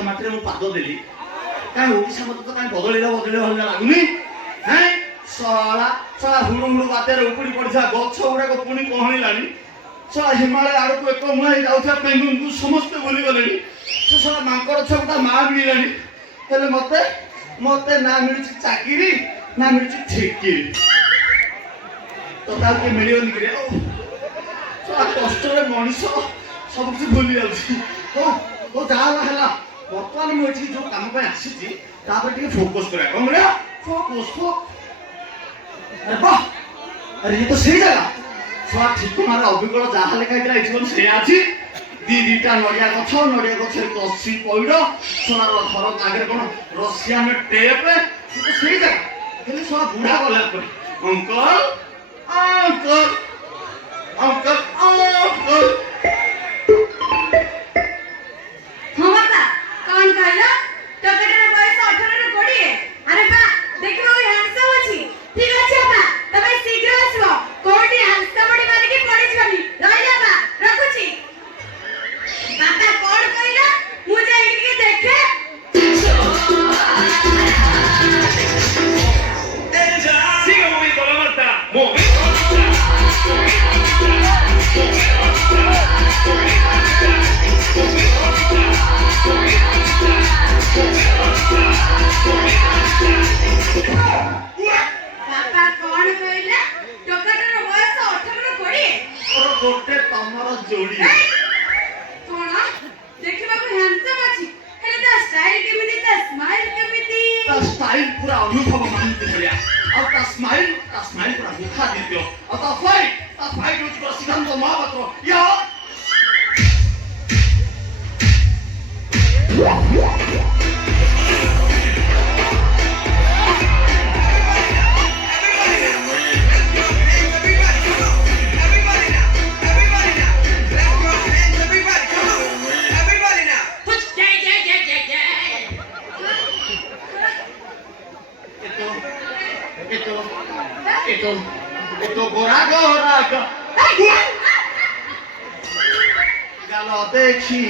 ଓଡ଼ିଶା ମାଟିରେ ମୁଁ ପାଦ ଦେଲି କାହିଁ ଓଡ଼ିଶା ମତେ ତ କାହିଁ ବଦଳିଲା ଭଳିଆ ଲାଗୁନି। ହେଁ ଶଳା ହୁଡୁ ହୁଡୁ ବାତ୍ୟାରେ ଉପୁଡ଼ି ପଡ଼ିଥିବା ଗଛ ଗୁଡ଼ାକ ପୁଣି କହଣିଲାଣି। ଶଳା ହିମାଳୟ ଆଡ଼କୁ ଏକ ମୁହାଁ ହେଇ ଯାଉଥିବା ପେଙ୍ଗୁଇନକୁ ସମସ୍ତେ ଭୁଲିଗଲେଣି। ସେ ଶଳା ମାଙ୍କଡ଼ ଛୁଆକୁ ତା ମା ମିଳିଲାଣି। ହେଲେ ମତେ ନା ମିଳୁଛି ଚାକିରି ନା ମିଳୁଛି ଠିକିରି। ତ ତାକୁ କିଏ ମିଳିବନି କିରେ? ଶଳା କଷ୍ଟରେ ମଣିଷ ସବୁ କିଛି ଭୁଲି ଯାଉଛି। ହଉ ଯାହା ହେଲା ବର୍ତ୍ତମାନ ମୁଁ ଏଠିକି ଯୋଉ କାମ ପାଇଁ ଆସିଛି ତାପରେ ଟିକେ ଫୋକସ୍ କରିବା। କଣ କରିବା? ଫୋକସ୍। ଆରେ ଇଏ ତ ସେଇ ଜାଗା। ଶଳା ଠିକଣାରେ ଅବିକଳ ଯାହା ଲେଖା ହେଇଥିଲା ଏଠି କଣ ସେଇଆ ଅଛି? ଦିଟା ନଡ଼ିଆ ଗଛରେ କଷି ପଇଡ଼, ଶଳାର ଘର ଆଗରେ କଣ ରସିଆନ ଟେପ୍। ସେଇ ଜାଗା ହେଲେ ଶଳା ବୁଢ଼ା ଗଲା ପରେ ଅଙ୍କଲ ହଁ ବାପା, କଣ କହିଲ? ଟୋକାଟାର ବୟସ 18ରୁ 20। ଆରେ ବା, ଦେଖିବାକୁ ହ୍ୟାଣ୍ଡସମ୍ ଅଛି। ଠିକ ଅଛି ବାପା, ତମେ ଶୀଘ୍ର ଆସିବ। କୋଉଠି ହାଲକାମୁଡି ମାରିକି ପଡ଼ିଯିବନି। ରହିଲା ବାପା, ରଖୁଛି। ବାପା କଣ କହିଲ? ମୁଁ ଯାଇକି ଟିକେ ଦେଖେ। Siga moviendo la mata, ବାପା କଣ କହିଲା? ଟୋକାଟାର ବୟସ 18ରୁ 20। ଗୋଟେ ତମର ଯୋଡ଼ି। କଣ? ଦେଖିବାକୁ ହ୍ୟାଣ୍ଡସମ୍ ଅଛି, ହେଲେ ତା ଷ୍ଟାଇଲ କେମିତି, ତା ସ୍ମାଇଲ କେମିତି? ତା ଷ୍ଟାଇଲ ପୁରା ଅନୁଭବ ମହାନ୍ତି ଭଳିଆ। ଆଉ ତା ସ୍ମାଇଲ ପୁରା ମୁଖା ଦିଦିଅ। ଆଉ ତା ଫାଇଟ୍ ହଉଛି ପୁରା ସିଦ୍ଧାନ୍ତ ମହାପାତ୍ର। এতো গোরা গাল দেখি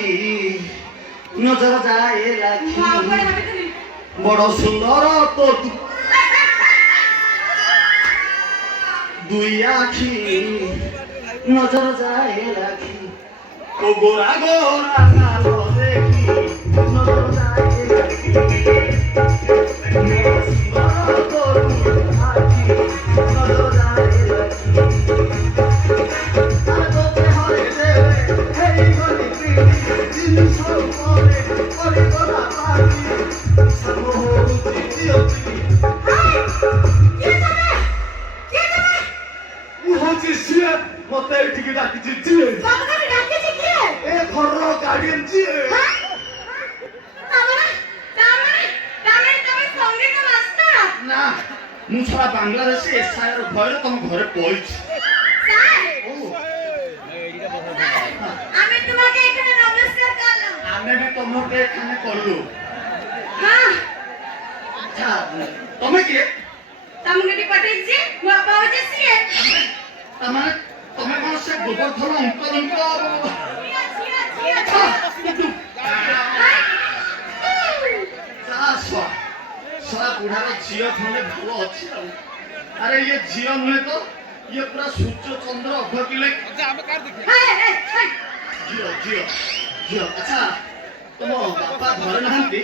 নজর যায় লাখি বড় সুন্দর তো দুই আখি নজর যায় লাখি ও গোরা গাল দেখি নজর যায় লাখি মতে এটিকে ডাকিছি জিয়ে বাবাকে ডাকেছে কি? এ ঘরর গার্ডিয়ান জিয়ে। তাহলে তুমি সঙ্গীত মাস্টার? না ମୁଁ ଛଡ଼ା ବାଂଲାଦେଶୀ ଏସ୍ଆଇର ଭୟରେ ତମ ଘରେ ପଇଛି। স্যার, আমি তোমাকে এখানে নমস্কার করলাম। ଆମେ ବି ତମକୁ ଏখানে କଲୁ। হ্যাঁ, ଆଚ୍ଛା ତମେ କିଏ? ତମକୁ ଏଠି ପଠେଇଛି ମୋ ବାପା ହଉଛି ସିଏ। ତାମାନେ ତମେ କଣ ସେ ଗୋବର୍ଦ୍ଧନ ଅଙ୍କଲଙ୍କ ଶଳା ବୁଢ଼ାର ଝିଅ ଖଣ୍ଡେ ଭଲ ଅଛି ଆଉ। ଆରେ ଇଏ ଝିଅ ନୁହେଁ ତ, ଇଏ ପୁରା ସୂର୍ଯ୍ୟ ଚନ୍ଦ୍ର ଅଧକିଲେ ଝିଅ। ଆଚ୍ଛା ତମ ବାପା ଘରେ ନାହାନ୍ତି?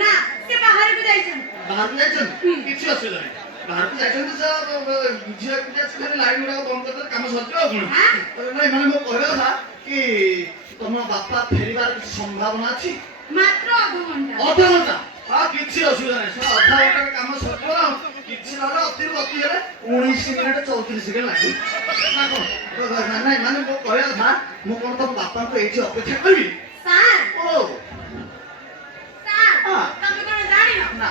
ନା, ସେ ବାହାରକୁ ଯାଇଛନ୍ତି। ବାହାରକୁ ଯାଇଛନ୍ତି? କିଛି ଅସୁବିଧା ନାହିଁ। ବାହାରକୁ ଯାଇଛନ୍ତି ଝିଅ ଖାଲି ଲାଇନ୍ ଗୁଡ଼ାକ ବନ୍ଦ କରିଦେଲେ କାମ ସରିଯିବ ଆଉ କଣ? ନାଇଁ ମାନେ ମୋ କହିବା କଥା କି ତମ ବାପା ଫେରିବାର କିଛି ସମ୍ଭାବନା ଅଛି? ମାତ୍ର ଅଧଘଣ୍ଟା। ଅଧଘଣ୍ଟା? ହଁ କିଛି ଅସୁବିଧା ନାହିଁ। ସେଟା ଅଧଘଣ୍ଟାରେ କାମ ସରିଯିବ ଆଉ। କିଛି ନହେଲେ ଅତିରୁ ଅତି ହେଲେ 19 ମିନିଟ୍ 34 ସେକେଣ୍ଡ ଲାଗିବ। ନା କଣ? ନାଇଁ ମାନେ ମୋ କହିବା କଥା ମୁଁ କଣ ତମ ବାପାଙ୍କୁ ଏଇଠି ଅପେକ୍ଷା କରିବି? ସାର୍, ଓ ତମେ କଣ ଜାଣିନ? ନା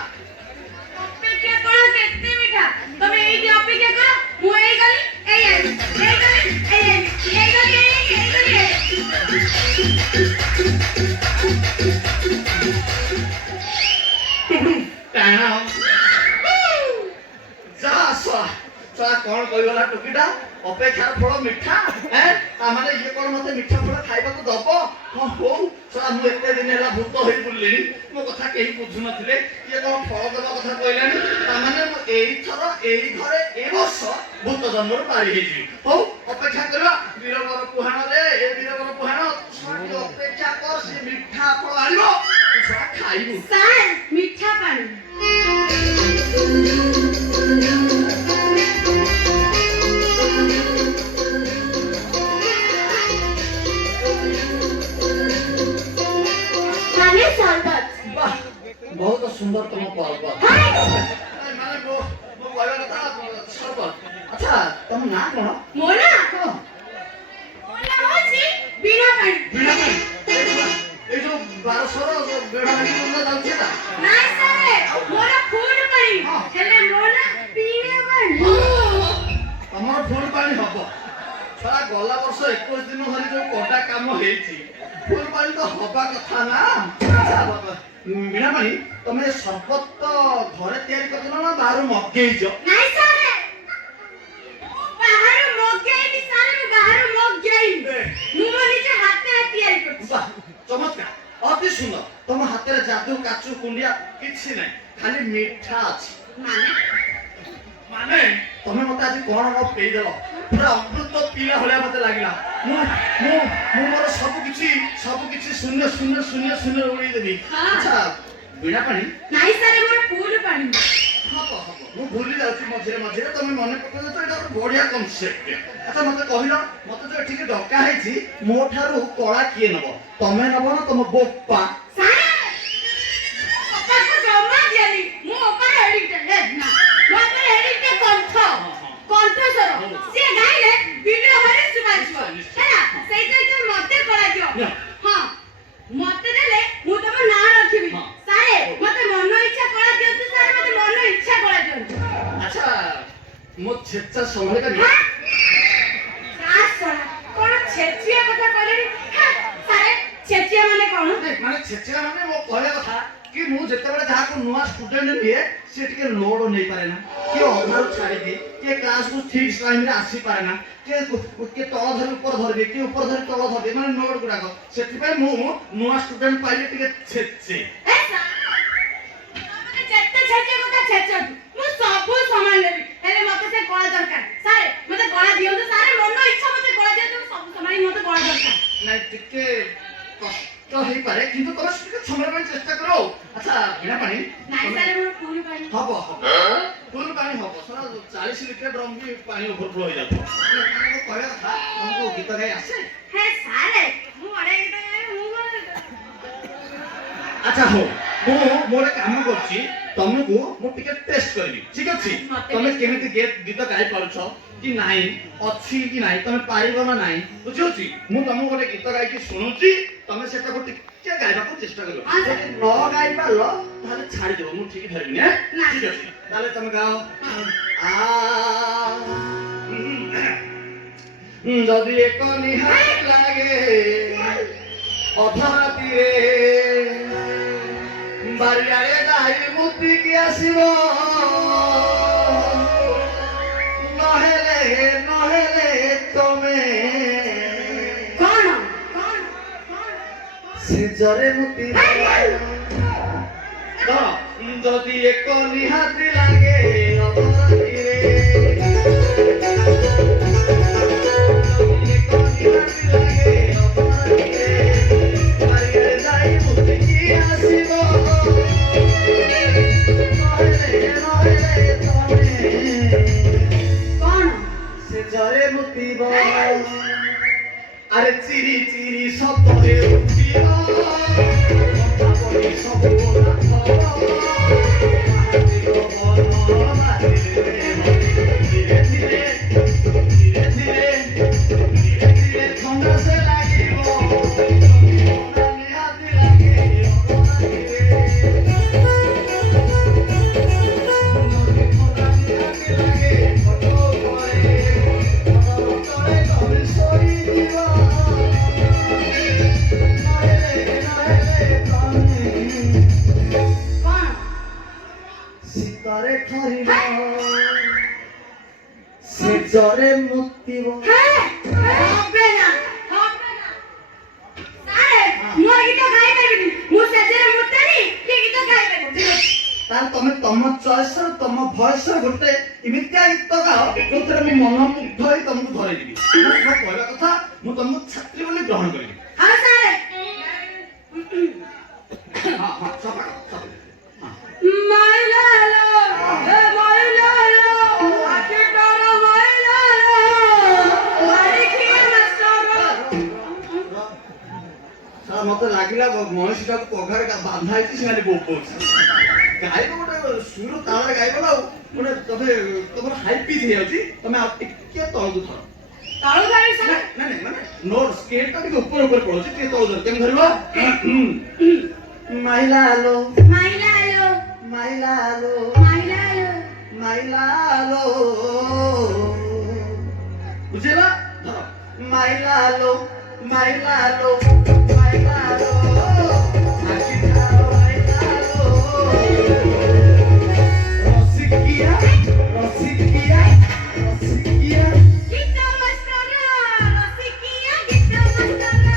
ଅପେକ୍ଷା କଣ କେତେ ମିଠା। ତମେ ଏଇଠି ଅପେକ୍ଷା କର, ମୁଁ ଏଇ ଗଲି ଏଇ ଆଇବି, ଏଇ ଗଲି ଏଇ ଆଇବି, ଏଇ ଗଲି ଏଇ ଗଲି ଏଇ। চলা କଣ କହିଗଲା ଟୋକିଟା ଅପେକ୍ଷାର ଫଳ ମିଠା ତାମାନେ ଇଏ କଣ ମତେ ମିଠା ଫଳ ଖାଇବାକୁ ଦବ ହଁ ହଉ ଚଲା ମୁଁ ଏତେ ଦିନ ହେଲା ଭୂତ ହେଇ ବୁଲିଲିଣି ମୋ କଥା କେହି ବୁଝୁନଥିଲେ ଇଏ କଣ ଫଳ ଦେବା କଥା କହିଲାଣି ତାମାନେ ମୁଁ ଏଇଥର ଏଇ ଘରେ ଏ ବର୍ଷ ଭୂତ ଜନ୍ମରୁ ପାରି ହେଇଯିବି ହଉ ଅପେକ୍ଷା କରିବା ବୀରବର ପୁହାଣରେ ଏ ବୀରବର ପୁହାଣ ଅପେକ୍ଷା କର ସେ ମିଠା ଫଳ ଆଣିବ ତୁ ଚଲା ଖାଇବୁ ସାର୍ ମିଠା ପାଣି ବହୁତ ସୁନ୍ଦର ତମ ପର୍ବ ମାନେ ମୋ କହିବା କଥା ସରବତ ଆଚ୍ଛା ତମ ନାଁ କଣ ମୋ ନାଁ ହଉଛି ବୀଣା ପାଣି ବୀଣା ପାଣି ଏଇ ଯୋଉ 1200 ବେଢା ପାଣି ଯାଉଛି ଏଟା ନାଇଁ ସାର୍ ମୋର ଫୁଲ ପାଣି ହେଲେ ମୋ ନାଁ ବୀଣା ପାଣି ତମର ଫୁଲ ପାଣି ହବ ଛଡ଼ା ଗଲା ବର୍ଷ 21 ଦିନ ଧରି ଯୋଉ କଟା କାମ ହେଇଛି ଫୁଲ ପାଣି ତ ହବା କଥା ନା ବୀଣା ପାଣି ତମେ ସରବତ ଘରେ ତିଆରି କରିଥିଲ ନା ବାହାରୁ ମଗେଇଛ ନାଇଁ ସାର୍ ବାହାରୁ ମଗେଇନି ସାର୍ ମୁଁ ବାହାରୁ ମଗେଇନି ମୁଁ ମୋ ନିଜ ହାତରେ ତିଆରି କରିଛି ଚମତ୍କାର ଅତି ସୁନ୍ଦର ତମ ହାତରେ ଯାଦୁ କାଚୁ କୁଣ୍ଡିଆ କିଛି ନାହିଁ ଖାଲି ମିଠା ଅଛି ମାନେ ତମେ ମତେ ଆଜି କଣ ପେଇଦେଲ ପୁରା ଅମୃତ ପିଇଲା ଭଳିଆ ମତେ ଲାଗିଲା ମୁଁ ମୋର ସବୁ କିଛି ଶୂନ୍ୟ ଶୂନ୍ୟ ଶୂନ୍ୟ ଶୂନ୍ୟ ଉଡେଇଦେବି ଆଚ୍ଛା ବୀଣା ପାଣି ନାଇଁ ସାର୍ ମୋର ଫୁଲ ପାଣି ହବ ମୁଁ ଭୁଲି ଯାଉଛି ମଝିରେ ମଝିରେ ତମେ ମନେ ପକେଇଲ ତ ଏଇଟା ଗୋଟେ ବଢିଆ କନସେପ୍ଟ ଆଚ୍ଛା ମତେ କହିଲ ମତେ ଯୋଉ ଏଠିକି ଡକା ହେଇଛି ମୋ ଠାରୁ କଳା କିଏ ନବ ତମେ ନବ ନା ତମ ବୋପା ଜମା ଦିଅନି ମୁଁ ଅପାର ଏଡିକ୍ଟେ ନା ମୋ ଅପାର ଏଡିକ୍ଟେ କଣ୍ଠସ୍ୱର ସିଏ ଗାଇଲେ ଭିଡିଓ ହରେ ଶୁଭାଯିବ ହେଲା ସେଇଥିପାଇଁ তুমি ମତେ କଳା ଦିଅ ହଁ ମତେ ଦେଲେ ମୁଁ ତମ ନାଁ ରଖିବି ସାରେ ମତେ ମନ ଇଚ୍ଛା କଳା ଦିଅନ୍ତୁ ସାରେ ମତେ ମନ ଇଚ୍ଛା କଳା ଦିଅନ୍ତୁ ଆଚ୍ଛା ମୋ ଛେଚା ସମ୍ଭାଳି ପାରିବ କଣ ଛେଚିଆ କଥା କହିଲେଣି ସାରେ ଛେଚିଆ ମାନେ କଣ ମାନେ ଛେଚିଆ ମାନେ ମୋ କହିବା କଥା କି ମୁଁ ଯେତେବେଳେ ଯାହାକୁ ନୂଆ ଷ୍ଟୁଡେଣ୍ଟ ନିଏ ସେ ଟିକେ ଲୋଡ ନେଇପାରେ ନା କିଏ ଅଧାରୁ ଛାଡ଼ିଦିଏ କିଏ କ୍ଲାସକୁ ଠିକ୍ ଟାଇମରେ ଆସିପାରେ ନା କିଏ ତଳ ଧରି ଉପର ଧରିଦିଏ କିଏ ଉପର ଧରି ତଳ ଧରିଦିଏ ମାନେ ନୋଟ ଗୁଡାକ ସେଥିପାଇଁ ମୁଁ ନୂଆ ଷ୍ଟୁଡେଣ୍ଟ ପାଇଲେ ଟିକେ ଛେଚେ ଯେତେ ଛେଚିଆ କଥା ଛେଚନ୍ତୁ ମୁଁ ସବୁ ସମାନ ନେବି ହେଲେ ମତେ ସେ କଳା ଦରକାର ସାରେ ମତେ କଳା ଦିଅନ୍ତୁ ସାରେ ମନ ଇଚ୍ଛା ମତେ କଳା ଦିଅନ୍ତୁ ସବୁ ସମାନ ମତେ କଳା ଦରକାର ନାଇଁ ଟିକେ କଷ୍ଟ ହେଇପାରେ କିନ୍ତୁ ତମେ ଟିକେ ସମୟ ପାଇଁ ଚେଷ୍ଟା କର ଆଚ୍ଛା ବୀଣା ପାଣି ନାଇଁ ସାରେ ମୋର ଫୁଲ ପାଣି ହବ ଫୁଲ ପାଣି ହବ 40 ଲିଟର ଡ୍ରମ୍ ବି ପାଣି ଓଭରଫ୍ଲୋ ହେଇଯାଉଥିବ କହିବା କଥା ତମକୁ ଗୀତ ଗାଇ ଆସେ ହେ ସାରେ ମୁଁ ଅଡେ ଗୀତ ଗାଏ ମୁଁ ଆଚ୍ଛା ହଉ ମୁଁ ଗୋଟେ କାମ କରୁଛି ତମକୁ ମୁଁ ଟିକେ ଟେଷ୍ଟ କରିବି ଠିକ ଅଛି ତମେ କେମିତି ଗୀତ ଗାଇ ପାରୁଛ କି ନାହିଁ ଅଛି କି ନାହିଁ ତମେ ପାରିବ ନା ନାହିଁ ବୁଝୁଛି ମୁଁ ତମକୁ ଗୋଟେ ଗୀତ ଗାଇକି ଶୁଣୁଛି ତମେ ସେଟାକୁ ଟିକେ ଗାଇବାକୁ ଚେଷ୍ଟା କରିବ ଯଦି ନ ଗାଇ ପାରିଲ ତାହେଲେ ଛାଡ଼ିଦେବ ମୁଁ ଠିକ ଧରିବିନି ଠିକ ଅଛି ତାହେଲେ ତମେ ଗାଅ ଯଦି ଏକ ନିହାତି ଲାଗେ ଅଧରାତିରେ ବାରିଆଡେ ଗାଈ ମୁତିକି ଆସିବ ନହେଲେ ତମେ ସେଜରେ ମୁତିବ ଯଦି ଏକ ନିହାତି ଲାଗେ ଅଧରାତିରେ আরে চিরি চিরি শব্দে উঠিব কথা বলি সব ধীরে ধীরে ধীরে ধীরে ধীরে ধীরে ঠান্ডা সে লাগিব নিহাতি লাগে ଜରେ ମୁତିବ হ্যাঁ হবে না আরে ମୁଁ ଏ ଗୀତ ଗାଇ ପାରିବିନି ମୁଁ ସେଜରେ ମୁତେନି କି ଗୀତ ଗାଇ ପାରିବିନି ତାହେଲେ ତମେ ତମ ଚଏସ୍ ତମ ଭଏସ୍ ଗୋଟେ ଏମିତିଆ ଗୀତ ଗାଅ ଯୋଉଥିରେ ମୁଁ ମନମୁଗ୍ଧ ହେଇ ତମକୁ ଧରେଇଦେବି ମୋ କହିବା କଥା ମୁଁ ତମକୁ ଛାତ୍ରୀ ବୋଲି ଗ୍ରହଣ କରିବି ଆଉ ସାରେ ହଁ ହଁ ସଫା ମାଇଲାଲୋ ଏ ମାଇଲାଲୋ ଆକେ ତୋର ମାଇଲାଲୋ ମାରିକିଆ ମାଷ୍ଟର ମତେ ଲାଗିଲା ମଣିଷଟାକୁ ପଘାରେ ବାନ୍ଧା ହେଇଛି ସେମାନେ ବୋଉ କହୁଛି ଗାଇବ ଗୋଟେ ସୁର ତାଳରେ ଗାଇବ ନା ଆଉ ଗୋଟେ ତମେ ତମର ହାଇ ପିଚ୍ ହେଇଯାଉଛି ତମେ ଆଉ ଟିକେ ତଳକୁ ଧର ତଳୁ ଧରି ସାରେ ନାଇଁ ନାଇଁ ମାନେ ନୋଟ ସ୍କେଲଟା ଟିକେ ଉପରେ ଉପରେ ପଳଉଛି ଟିକେ ତଳକୁ ଧର କେମିତି ଧରିବ ମାଇଲା ଆଲୋ ମାଇଲାଲୋ ମାଇଲା ଆଲୋ ମାଇଲାଲୋ ମାଇଲା ଆଲୋ ବୁଝିଲ ଧର ମାଇଲା ଆଲୋ ମାଇଲା ଆଲୋ ମାଇଲା ଆଲୋ ଆଖି ଠାର ମାଇଲା ଆଲୋ ରସିକିଆ ରସିକିଆ ରସିକିଆ ଗୀତ ମାଷ୍ଟର ରସିକିଆ ଗୀତ ମାଷ୍ଟର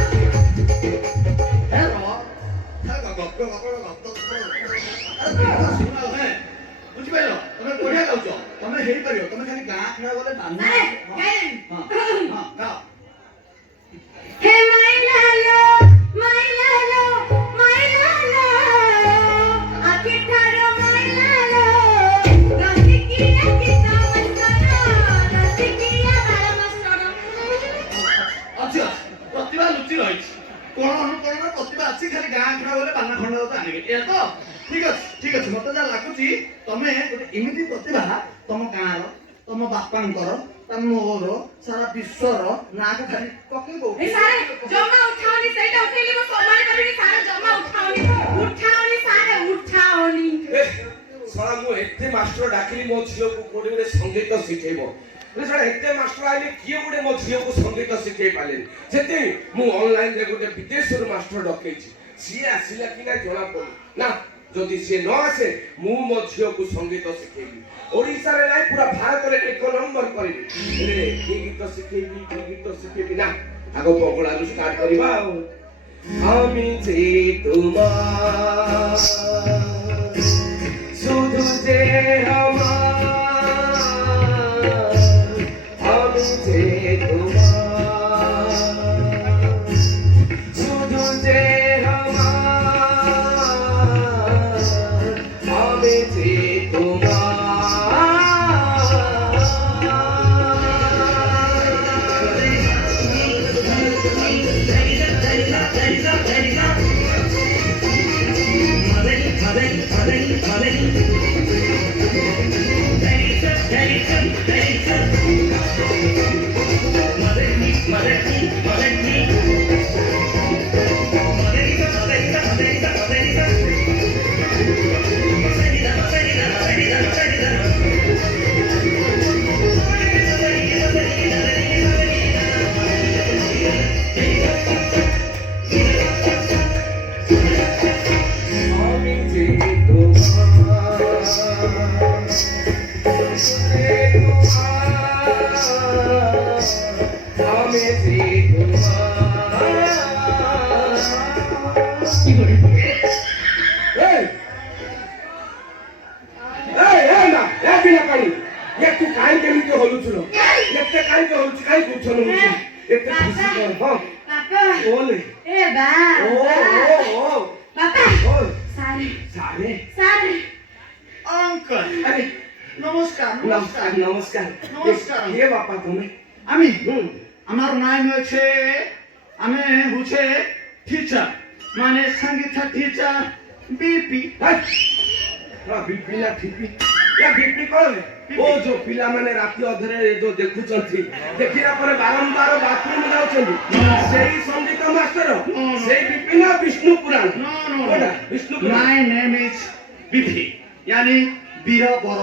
ହେ ର ବୁଝିପାରିଲ ତମେ ବଢିଆ ଗାଉଛ ତମେ ହେଇପାରିବ ତମେ ଖାଲି ଗାଁ ଖେଳ ଗଲେ ଦାନ ସାରେ ହଁ ଗାଇ ହଁ ଗାଅ হে মাইলালো মাইলালো মাইলালো আখি ঠারো মাইলালো রসিকিয়া গীত মাষ্টর রসিকিয়া গাল মাষ্টর ଅଛି ଅଛି ପ୍ରତିଭା ଲୁଚି ରହିଛି କଣ ଅନୁକରଣ ପ୍ରତିଭା ଅଛି ଖାଲି ଗାଁ ଖେଳ ଗଲେ ପାନ ଖଣ୍ଡ ଆଣିବେ ଏଇଆ ତ ଠିକ ଅଛି ମତେ ଯାହା ଲାଗୁଛି ତମେ ଗୋଟେ ଏମିତି ପ୍ରତିଭା ତମ ଗାଁର ତମ ବାପାଙ୍କର ମୋର ସାରା ବିଶ୍ୱର ନାଁକୁ ଖାଲି ପକେଇବ ଏ ସାରେ ଜମା ଉଠାওনি ସେଇଟା ଉଠେଇଲି ମୁଁ ସମ୍ମାନ କରିବି ସାରେ ଜମା ଉଠାওনি ସାରେ ଉଠାওনি ଶଳା ମୁଁ ଏତେ ମାଷ୍ଟର ଡାକିଲି ମୋ ଝିଅକୁ କୋଉଠି ଗୋଟେ ସଙ୍ଗୀତ ଶିଖେଇବ ଶଳା ଏତେ ମାଷ୍ଟର ଆଇଲେ କିଏ ଗୋଟେ ମୋ ଝିଅକୁ ସଙ୍ଗୀତ ଶିଖେଇ ପାରିଲେନି ସେଥିପାଇଁ ମୁଁ ଅନଲାଇନରେ ଗୋଟେ ବିଦେଶରୁ ମାଷ୍ଟର ଡକେଇଛି ସିଏ ଆସିଲା କି ନା ଜଣା ପଡୁନି ନା ଯଦି ସିଏ ନ ଆସେ ମୁଁ ମୋ ଝିଅକୁ ସଙ୍ଗୀତ ଶିଖେଇବି ଓଡ଼ିଶାରେ ନାଇଁ ପୁରା ଭାରତରେ 1 ନମ୍ବର କରିବି ରେ କି ଗୀତ ଶିଖେଇବି ନା ଆଗ ବଙ୍ଗଳାରୁ ଷ୍ଟାର୍ଟ କରିବା ଆଉ আমি যে তোমার শুধু যে আমার আমি যে তোমার শুধু যে আমার আমি যে নমস্কার নমস্কার নমস্কার নমস্কার কে বাপা তুমি আমি আমার নাম হচ্ছে আমি হচ্ছে টিচার মানে সঙ্গীত টিচার বিপি বিপি না ঠিপি বিপি কଣ ଓ ଯୋଉ ପିଲାମାନେ ରାତି ଅଧରେ ଯୋଉ ଦେଖୁଛନ୍ତି ଦେଖିଲା ପରେ ବାରମ୍ବାର ବାଥରୁମ ଯାଉଛନ୍ତି ସେଇ ସଙ୍ଗୀତ ମାଷ୍ଟର ସେଇ ବିପି ନା Vishnu Purana Vishnu my name is BP यानी বীর বর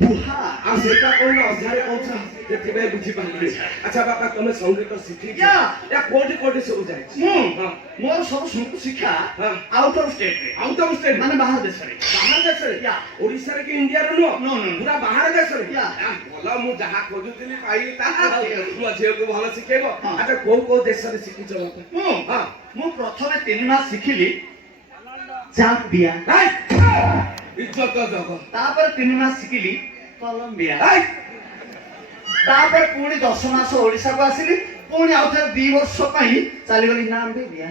ବୁହା ଆଉ ସେଟା କଣ ଅଧାରେ କହୁଛ ସେଥିପାଇଁ ବୁଝିପାରିଲି। ଆଚ୍ଛା ବାପା ତମେ ସଙ୍ଗୀତ ଶିଖିଛ Yeah. କୋଉଠି କୋଉଠି ସବୁ ଯାଇଛି? ମୁଁ ହଁ। ମୋର ସବୁ ସଙ୍ଗୀତ ଶିକ୍ଷା ହଁ। ଆଉଟ ଅଫ ଷ୍ଟେଟରେ ଆଉଟ ଅଫ ଷ୍ଟେଟ ମାନେ ବାହାର ଦେଶରେ। ବାହାର ଦେଶରେ? Yeah. ଓଡ଼ିଶାରେ କି ଇଣ୍ଡିଆରେ ନୁହଁ? No, no, no. ପୁରା ବାହାର ଦେଶରେ? Yeah. ଭଲ ମୁଁ ଯାହା ଖୋଜୁଥିଲି ପାଇଲି ତାହା ମୋ ଝିଅକୁ ଭଲ ଶିଖେଇବ। ହଁ। ଆଚ୍ଛା କୋଉ କୋଉ ଦେଶରେ ଶିଖିଛ ବାପା? ମୁଁ ହଁ। ମୁଁ ପ୍ରଥମେ 3 ମାସ ଶିଖିଲି ଜାମ୍ବିଆ, ଇଜ୍ଜତ ଜଗ ତାପରେ 3 ମାସ ଶିଖିଲି କଲମ୍ବିଆ, ହେଇ! ତାପରେ ପୁଣି 10 ମାସ ଓଡ଼ିଶାକୁ ଆସିଲି, ପୁଣି ଆଉ ଥରେ 2 ବର୍ଷ ପାଇଁ ଚାଲିଗଲି ନାମ୍ବିଆ।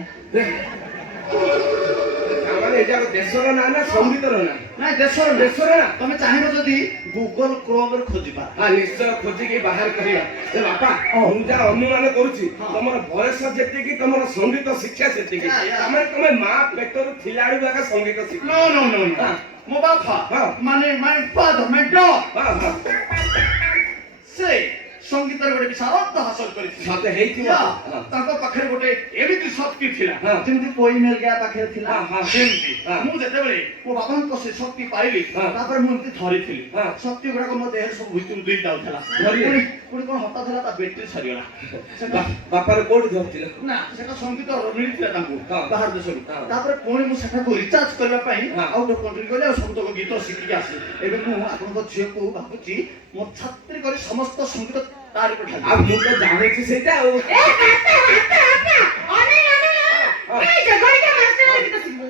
ତାମାନେ ଏ ଯାକ ଦେଶର ନାଁ ନା ସଙ୍ଗୀତର ନାଁ? ନାଇଁ ଦେଶର ଦେଶର ନାଁ? ତମେ ଚାହିଁବ ଯଦି ଗୁଗଲ କ୍ରୋମରେ ଖୋଜିବା। ହଁ ନିଶ୍ଚୟ ଖୋଜିକି ବାହାର କରିବା। ଏ ବାପା ହଁ। ମୁଁ ଯାହା ଅନୁମାନ କରୁଛି ହଁ। ତମର ବୟସ ଯେତିକି ତମର ସଙ୍ଗୀତ ଶିକ୍ଷା ସେତିକି। Yeah, yeah. ତମେ ମା ପେଟରୁ ଥିଲା ବେଳୁ ଆଗ ସଙ୍ଗୀତ ଶିଖ। No, no, no, no. ହଁ। ମୋ ବାପା ହଁ। ମାନେ my father, my dad, ହଁ ହଁ ସେ ସଙ୍ଗୀତରେ ଗୋଟେ ବିଶାରଦ ହାସଲ କରିଥିଲେ। ସତେ ହେଇଥିବ। Yeah, ହଁ। ତାଙ୍କ ପାଖରେ ଗୋଟେ ଏମିତି ଶକ୍ତି ଥିଲା ହଁ। ଯେମିତି କୋଇ ମିଲଗା ପାଖରେ ଥିଲା ହଁ, ହଁ। ସେମିତି। ହଁ। ମୁଁ ଯେତେବେଳେ ମୋ ବାବାଙ୍କ ସେ ଶକ୍ତି ପାଇଲି ହଁ। ତାପରେ ମୁଁ ଏମିତି ଧରିଥିଲି ହଁ। ଶକ୍ତି ଗୁଡାକ ମୋ ଦେହରେ ସବୁ ଭିତରୁ ଦେଇ ଯାଉଥିଲା। ଧରିଲେ? ପୁଣି ପୁଣି କଣ ହଠାତ୍ ହେଲା ତା ବ୍ୟାଟେରୀ ସରିଗଲା। ସେଟା ବାପାର କୋଉଠି ଧରିଥିଲ? ନା ସେଟା ସଙ୍ଗୀତ ମିଳିଥିଲା ତାଙ୍କୁ ହଁ। ବାହାର ଦେଶରୁ। ହଁ। ତାପରେ ପୁଣି ମୁଁ ସେଠାକୁ ରିଚାର୍ଜ କରିବା ପାଇଁ ହଁ। ଆଉ ଗୋଟେ କଣ୍ଟ୍ରି ଗଲି ଆଉ ସବୁତକ ଗୀତ ଶିଖିକି ଆସିଲି। ଏବେ ମୁଁ ଆପଣଙ୍କ ଝିଅକୁ ଭାବୁଛି ମୋ ଛାତ୍ରୀ କରି ସମସ୍ତ ସଙ୍ଗୀତ ତାରି ଉପରେ ଆଉ ଢାଳିବି। ମୁଁ ତ ଜାଣୁଛି ସେଇଟା ଆଉ। ଏ କାକା ଅନେଇ ଏ ଜଗରିକା ମାଷ୍ଟର ଗୀତ ଶିଖୁ।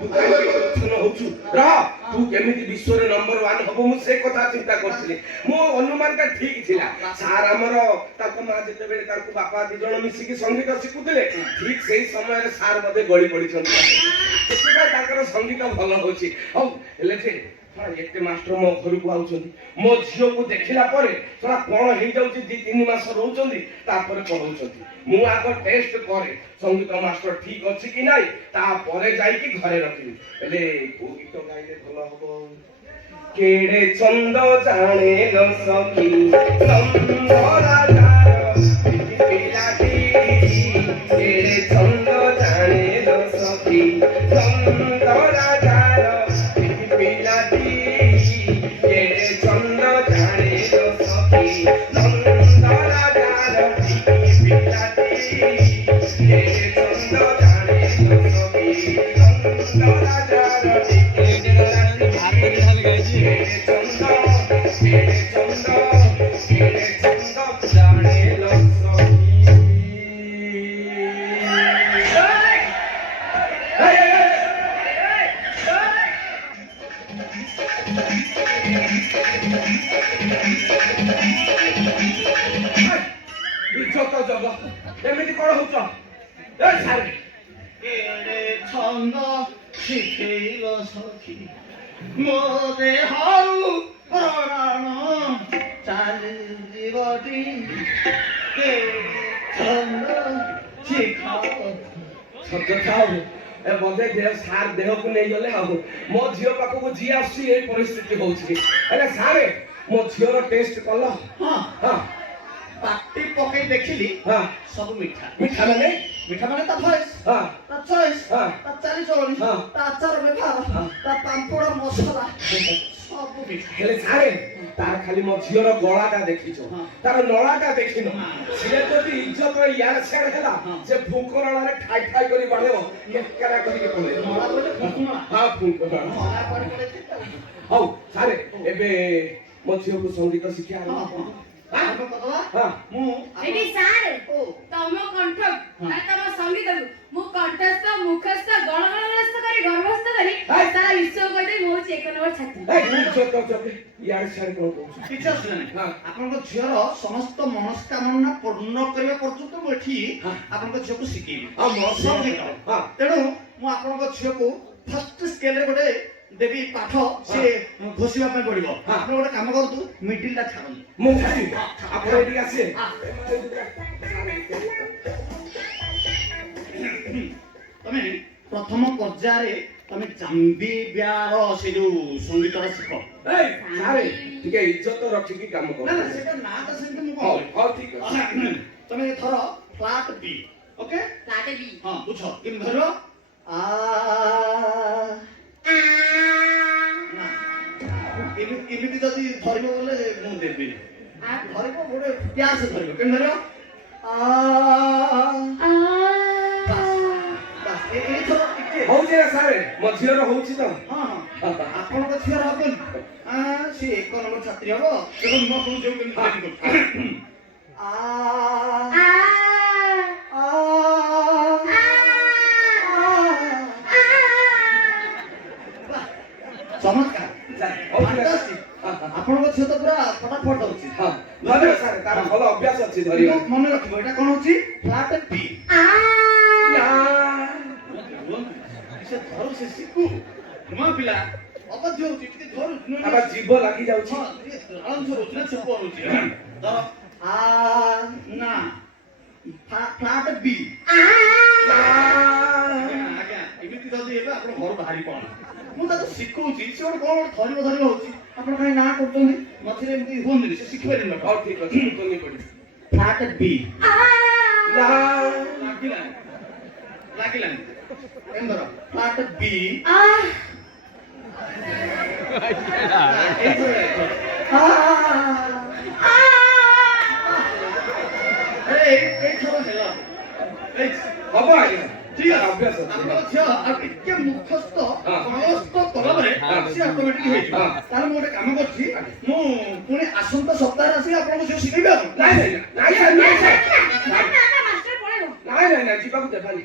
ତୁ କାହିଁକି ଉଚ୍ଛନ୍ନ ହଉଛୁ? ରହ ତୁ କେମିତି ବିଶ୍ୱରେ ନମ୍ବର 1 ହବ ମୁଁ ସେ କଥା ଚିନ୍ତା କରୁଥିଲି। ମୋ ଅନୁମାନଟା ଠିକ ଥିଲା। ସାର୍ ଆମର ତାଙ୍କ ମା ଯେତେବେଳେ ତାଙ୍କୁ ବାପା 2 ଜଣ ମିଶିକି ସଙ୍ଗୀତ ଶିଖୁଥିଲେ ଠିକ ସେଇ ସମୟରେ ସାର୍ ବୋଧେ ଗଳି ପଡ଼ିଛନ୍ତି। ସେଥିପାଇଁ ତାଙ୍କର ସଙ୍ଗୀତ ଭଲ ହଉଛି। ହଉ ହେଲେ ଯେ ଏତେ ମାଷ୍ଟର ମୋ ଘରକୁ ଆଉଛନ୍ତି ମୋ ଝିଅକୁ ଦେଖିଲା ପରେ ସେଟା କଣ ହେଇଯାଉଛି 2-3 ମାସ ରହୁଛନ୍ତି ତାପରେ ପଢଉଛନ୍ତି। ମୁଁ ଆଗ ଟେଷ୍ଟ କରେ ସଙ୍ଗୀତ ମାଷ୍ଟର ଠିକ ଅଛି କି ନାଇଁ ତାପରେ ଯାଇକି ଘରେ ରଖିବି। ହେଲେ କୋଉ ଗୀତ ଗାଇଲେ ଭଲ ହବ? କେଡେ ଚନ୍ଦ ଜାଣେ ଲ ସଖୀ ଚନ୍ଦରା ପିଲାଟି କେଡେ ଚନ୍ଦ ଜାଣେ ଲ ସଖୀ ଚନ୍ଦରା ପିଲାଟି କେଡେ ଚନ୍ଦ ଜାଣେ ଲ ସଖୀ ଚନ୍ଦରା ପିଲାଟି କେଡେ ଚନ୍ଦ ଜାଣେ ଲ ସଖୀ ଚନ୍ଦରା ଏମିତି କଣ ହଉଛ? କେଡ଼େ ଛନ୍ଦ ଶିଖେଇଲ ସଖୀ ମୋ ଦେହରୁ ପ୍ରାଣ ଚାଲିଯିବଟି କେଡ଼େ ଛନ୍ଦ ଶିଖାଅ। ସତ ଖାଉ ଏ ବୋଧେ ଦେହ ସାର୍ ଦେହକୁ ନେଇଗଲେ ଆଉ ମୋ ଝିଅ ପାଖକୁ ଯିଏ ଆସୁଛି ଏଇ ପରିସ୍ଥିତି ହଉଛି। ହେଲେ ସାର୍ ମୋ ଝିଅର ଟେଷ୍ଟ କଲ? ହଁ ହଁ ପାଟି ପକେଇ ଦେଖିଲି ହଁ ସବୁ ମିଠା ମିଠା ମାନେ? ମିଠା ମାନେ ତା ଭଏସ ହଁ ତା ଚଏସ ହଁ। ତା ଚାଲିଚଳଣି ହଁ। ତା ଆଚାର ବ୍ୟବହାର ହଁ। ତା ପାମ୍ପଡ଼ ମସଲା ସବୁ ମିଠା। ହେଲେ ସାରେ ତାର ଖାଲି ମୋ ଝିଅର ଗଳାଟା ଦେଖିଛ ହଁ। ତାର ନଳାଟା ଦେଖିନ। ହଁ। ସିଏ ଯଦି ଇଜ୍ଜତ ଇଆଡେ ସିଆଡେ ହେଲା ହଁ। ସେ ଫୁଙ୍କଣାରେ ଠାଇ ଠାଇ କରି ବାଢିବ କେତେରା କରିକି ପଳେଇବ। ନଳା ବୋଲେ ଫୁଙ୍କୁଣା। ହଁ ଫୁଙ୍କଣା। ନଳା କୁଆଡେ ପଳେଇଛି ତ? ହଉ ସାରେ ଏବେ ମୋ ଝିଅକୁ ସଙ୍ଗୀତ ଶିକ୍ଷା ହଁ, ଆରମ୍ଭ ହଁ। କର। ଆରମ୍ଭ କରିଦବା। ହଁ। ମୁଁ ଏଠି ସାର୍ ଓ ତମ କଣ୍ଠ ମାନେ ତମ ସଙ୍ଗୀତକୁ ମୁଁ କଣ୍ଠସ୍ଥ ମୁଖସ୍ଥ ଗଣଗଣସ୍ଥ କରି ଗର୍ଭସ୍ଥ କରି ସାରା ବିଶ୍ୱକୁ କହିଦେବି ମୁଁ ହଉଛି 1 ନମ୍ବର ଛାତ୍ରୀ। ଇଜ୍ଜତ ଚକେ ଇଆଡେ ସିଆଡେ କଣ କହୁଛୁ? କିଛି ଅସୁବିଧା ନାହିଁ। ହଁ। ଆପଣଙ୍କ ଝିଅର ସମସ୍ତ ମନସ୍କାମନା ପୂର୍ଣ୍ଣ କରିବା ପର୍ଯ୍ୟନ୍ତ ମୁଁ ଏଠି ହଁ। ଆପଣଙ୍କ ଝିଅକୁ ଶିଖେଇବି ହଁ, ମୋ ସଙ୍ଗୀତ। ହଁ। ତେଣୁ ମୁଁ ଆପଣଙ୍କ ଝିଅକୁ ଫାର୍ଷ୍ଟ ସ୍କେଲରେ ଗୋଟେ ଦେବି ପାଠ ସେ ଘୋଷିବା ପାଇଁ ପଡିବ। ହଁ। ଆପଣ ଗୋଟେ କାମ କରନ୍ତୁ ମିଡିଲଟା ଛାଡ଼ନ୍ତୁ। ମୁଁ ଖାଲି ଆପଣ ଏଠିକି ଆସିବେ। ତମେ ପ୍ରଥମ ପର୍ଯ୍ୟାୟରେ ତମେ ଜାମ୍ବିଆର ସେ ଯୋଉ ସଙ୍ଗୀତଟା ଶିଖ। ଏଇ ସାରେ ଟିକେ ଇଜ୍ଜତ ରଖିକି କାମ କର। ନା ନା ସେଟା ନାଟା ସେମିତି ମୁଁ ହଉ କଣ ହଉ ଠିକ ଅଛି। ତମେ ଥର ଫ୍ଲାଟ ବି ଓକେ କାଟେ ବି ହଁ ବୁଝ କେମିତି ଧରିବ ଆ ନା ଏମିତି ଯଦି ଧରିବ ବୋଲେ ମୁଁ ଦେବି ଧରିବ ଗୋଟେ ଗ୍ୟାସ ଧରିବ କେମିତି ଧରିବ ଏଇଥର ଟିକେ ହଉଛି ନା ସାର୍ ମୋ ଝିଅର ହଉଛି ତ ହଁ ଆପଣଙ୍କ ଝିଅର ହବନି ସେ 1 ନମ୍ବର ଛାତ୍ରୀ ହବ ଏବଂ ମୁଁ ଆପଣଙ୍କୁ ଯୋଉ କେମିତି ଟ୍ରେନିଂ କରୁଛି ଚମତ୍କାର ଆପଣଙ୍କ ଝିଅ ତ ପୁରା ଫଟାଫଟ ହଉଛି ଧନ୍ୟବାଦ ସାର୍ ତାର ଭଲ ଅଭ୍ୟାସ ଅଛି ଧରିବା ମନେ ରଖିବ ଏଇଟା କଣ ହଉଛି ଫ୍ଲାଟ ପି ସେ ଧରୁ ସେ ଶିଖୁ ନୂଆ ପିଲା ଅବାଧ୍ୟ ହଉଛି ଟିକେ ଧରୁ ଆবার ଜୀବ ଲାଗି ଯାଉଛି ଆରାମ ସେ ରହୁଛି ନା ଚୁପ ରହୁଛି ଧର ନା ଫ୍ଲାଟ ବି ଆଜ୍ଞା ଏମିତି ଯଦି ଏବେ ଆପଣ ଘରୁ ବାହାରି କଣ ମୁଁ ତାକୁ ଶିଖଉଛି ସେ ଗୋଟେ କଣ ଗୋଟେ ଧରିବ ହଉଛି ଆପଣ କାହିଁ ନା କରୁଛନ୍ତି ମଝିରେ ଏମିତି ହୁଅନ୍ତିନି ସେ ଶିଖିପାରିନି ହଉ ଠିକ ଅଛି ମୁଁ ତୁନି ପଡି ଫ୍ଲାଟ ବି ଲାଗିଲାନି ଲାଗିଲାନି ଏମିତି ଧର ଫ୍ଲାଟ ବି ଏଇଥର ହେଲା ହବ ଆଜ୍ଞା ঠিক আছে ଅଭ୍ୟାସ ଅଛି আপনার ঝিଅ আর টিকে মুখস্থ কলস্ত কলাবরে সে অটোমেটিক হইଯିବ তাহলে ମୁଁ ଗୋଟେ କାମ କରୁଛି ମୁଁ ପୁଣି ଆସନ୍ତା ସପ୍ତାହରେ ଆସି ଆପଣଙ୍କୁ ଝିଅ ଶିଖେଇବି ଆଉ ନାଇଁ ନାଇଁ ନାଇଁ ସାର୍ ନାଇଁ ସାର୍ ମାଷ୍ଟର ପଳେଇବ ନାଇଁ ନାଇଁ ନାଇଁ ଯିବାକୁ ଦେବାନି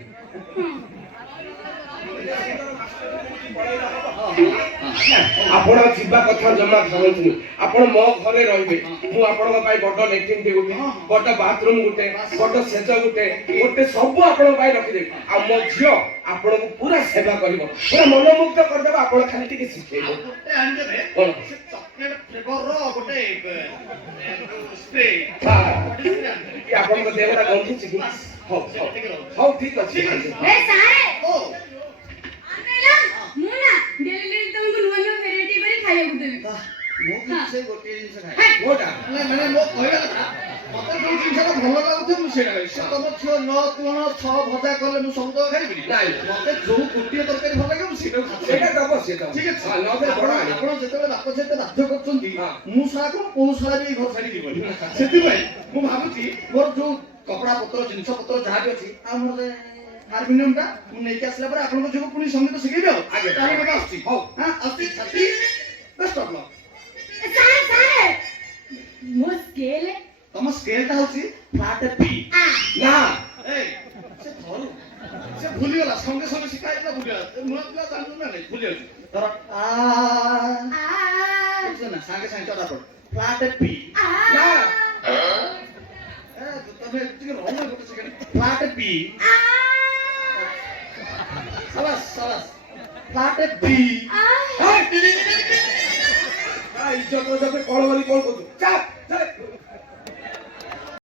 ଆପଣ ଯିବା କଥା ଜମା ଭାବନ୍ତୁନି ଆପଣ ମୋ ଘରେ ରହିବେ ମୁଁ ଆପଣଙ୍କ ପାଇଁ ବଡ ଲାଟ୍ରିନ୍ ଟେ ଗୋଟେ ବଡ ବାଥରୁମ ଗୋଟେ ବଡ ସେଜ ଗୋଟେ ସବୁ ଆପଣଙ୍କ ପାଇଁ ରଖିଦେବି ଆଉ ମୋ ଝିଅ ଆପଣଙ୍କୁ ପୁରା ସେବା କରିବ ପୁରା ମନମୁଗ୍ଧ କରିଦେବ ଆପଣ ଖାଲି ଟିକେ ଶିଖେଇବ ଗୋଟେ ଆଣିଦେବେ କଣ ସେ ଚକଲେଟ ଫ୍ଲେଭରର ଗୋଟେ ସ୍ପ୍ରେ ଆପଣଙ୍କ ଦେହଟା ଗନ୍ଧୁଛି କି ହଉ ହଉ ଠିକ ଅଛି ଏ ସାରେ ଓ ଆନେଲା ମୁଁ ନା ଡେଲି ତମକୁ ନୂଆ ନୂଆ ଭେରାଇଟି କରି ଖାଇବାକୁ ଦେବି ମୁଁ ବି ସେ ଗୋଟେ ଜିନିଷ ଖାଏ କୋଉଟା ମାନେ ମୋ କହିବା କଥା ମତେ ଯୋଉ ଜିନିଷଟା ଭଲ ଲାଗୁଥିବ ମୁଁ ସେଇଟା ଖାଇବି ସେ ତମ ଝିଅ ନ ତୁଣ ଛଅ ଭଜା କଲେ ମୁଁ ସବୁ ତକ ଖାଇବିନି ନାଇଁ ମତେ ଯୋଉ ଗୋଟିଏ ତରକାରୀ ଭଲ ଲାଗିବ ମୁଁ ସେଇଟାକୁ ଖାଇବି ସେଇଟା ଦବ ସେଇଟା ଠିକ ଅଛି ନହେଲେ ବଡ ଆଣିବ ଆପଣ ଯେତେବେଳେ ବାପ ସହିତ ବାଧ୍ୟ କରୁଛନ୍ତି ହଁ। ମୁଁ ସାରା କଣ କୋଉ ସାରା ବି ଘର ଛାଡି ଯିବନି ସେଥିପାଇଁ ମୁଁ ଭାବୁଛି ମୋର ଯୋଉ କପଡା ପତ୍ର ଜିନିଷ ପତ୍ର ଯାହା ବି ଅଛି ଆଉ ମୋର ହାରମୋନିୟମ ଟା ମୁଁ ନେଇକି ଆସିଲା ପରେ ଆପଣଙ୍କ ଝିଅକୁ ପୁଣି ସଙ୍ଗୀତ ଶିଖେଇବି ଆଉ ଆଜ୍ଞା। ତାହେଲେ ବାବା ଆସୁଛି ହଉ। ଆସୁଛି ଛାତି ବେଷ୍ଟ ଅଫ୍ ଲକ୍ ସାରେ ସାରେ ମୋ ସ୍କେଲ ତମ ସ୍କେଲଟା ହଉଛି ଫ୍ଲାଟ ପି ନା ଏଇ ସେ ଧରୁ ସେ ଭୁଲିଗଲା ସଙ୍ଗେ ସଙ୍ଗେ ଶିଖା ହେଇଥିଲା ଭୁଲିଗଲା ନୂଆ ପିଲା ଜାଣିଛୁ ନା ନାଇଁ ଭୁଲି ଯାଉଛି ଧର ବୁଝିଲ ନା ସାଙ୍ଗେ ସାଙ୍ଗେ ଚଟାପଟ ଫ୍ଲାଟ ପି ନା ତମେ ଟିକେ ରହୁନ ଗୋଟେ ସେକେଣ୍ଡ ଫ୍ଲାଟ ପି ସାବାସ୍ ସାବାସ୍ ଫ୍ଲାଟ ପି